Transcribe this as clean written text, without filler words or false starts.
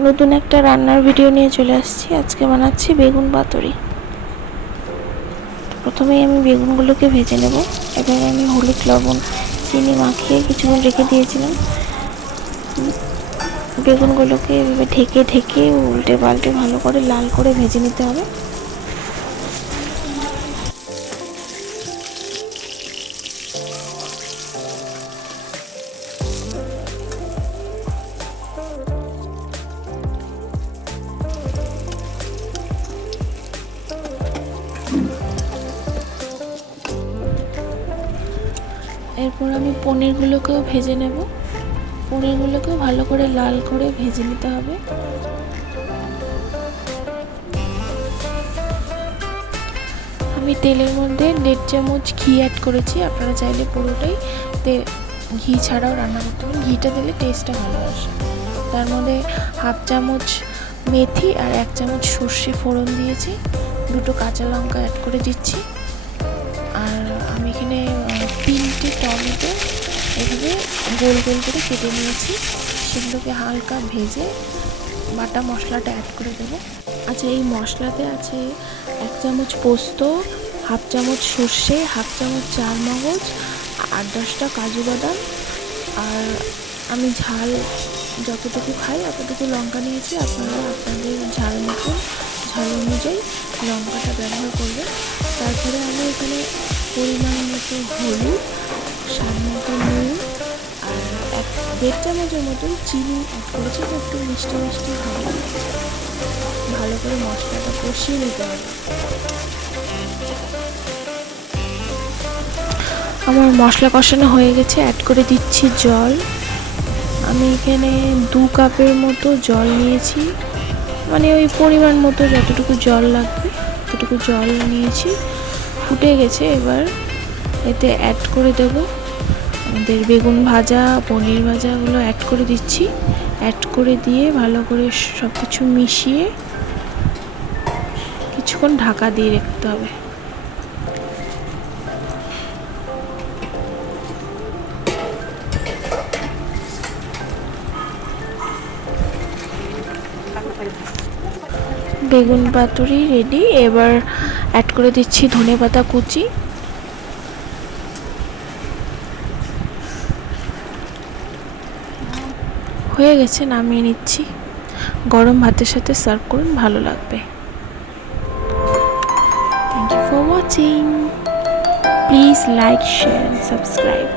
নতুন একটা রান্নার ভিডিও নিয়ে চলে আসছি। আজকে বানাচ্ছি বেগুন পাতুরি। প্রথমেই আমি বেগুনগুলোকে ভেজে নেব। এবারে আমি হলুদ লবণ চিনি মাখিয়ে কিছুক্ষণ রেখে দিয়েছিলাম। বেগুনগুলোকে এভাবে ঢেকে ঢেকে উল্টে পাল্টে ভালো করে লাল করে ভেজে নিতে হবে। এরপর আমি পনিরগুলোকেও ভেজে নেব। পনিরগুলোকেও ভালো করে লাল করে ভেজে নিতে হবে। আমি তেলের মধ্যে 1.5 চামচ ঘি অ্যাড করেছি। আপনারা চাইলে পুরোটাই ঘি ছাড়াও রান্না করতে পারেন। ঘিটা দিলে টেস্টটা ভালো আসে। তার মধ্যে 1/2 চামচ মেথি আর 1 চামচ সর্ষে ফোড়ন দিয়েছি। 2টো কাঁচা লঙ্কা অ্যাড করে দিচ্ছি। আর আমি এখানে 3টে টমেটো এভাবে গোল গোল করে কেটে নিয়েছি। সেগুলোকে হালকা ভেজে বাটা মশলাটা অ্যাড করে দেবো। আচ্ছা, এই মশলাতে আছে 1 চামচ পোস্ত, 1/2 চামচ সর্ষে, 1/2 চামচ চারমগজ, 8-10টা কাজু বাদাম। আর আমি ঝাল যতটুকু খাই অতটুকু লঙ্কা নিয়েছি। আপনারা আপনাদের ঝাল অনুযায়ী লঙ্কাটা ব্যবহার করবেন। তারপরে আমি এখানে পরিমাণ মতো হলুদ, স্বাদ মতো নুন আর 1.5 চামচের মতন চিনি অ্যাড করেছি। একটু মিষ্টি মিষ্টি হবে। ভালো করে মশলাটা কষিয়ে নিতে হবে। আমার মশলা কষানো হয়ে গেছে। অ্যাড করে দিচ্ছি জল। আমি এখানে 2 কাপের মতো জল নিয়েছি, মানে ওই পরিমাণ মতো যতটুকু জল লাগবে ততটুকু জল নিয়েছি। ফুটে গেছে। এবার এতে অ্যাড করে দেব আমাদের বেগুন ভাজা, পনির ভাজাগুলো অ্যাড করে দিচ্ছি। অ্যাড করে দিয়ে ভালো করে সব কিছু মিশিয়ে কিছুক্ষণ ঢাকা দিয়ে রাখতে হবে। বেগুন পাতুরি রেডি। এবার অ্যাড করে দিচ্ছি ধনেপাতা কুচি। হয়ে গেছে, নামিয়ে নিচ্ছি। গরম ভাতের সাথে সার্ভ করুন, ভালো লাগবে। Thank you for watching. Please like, share and subscribe.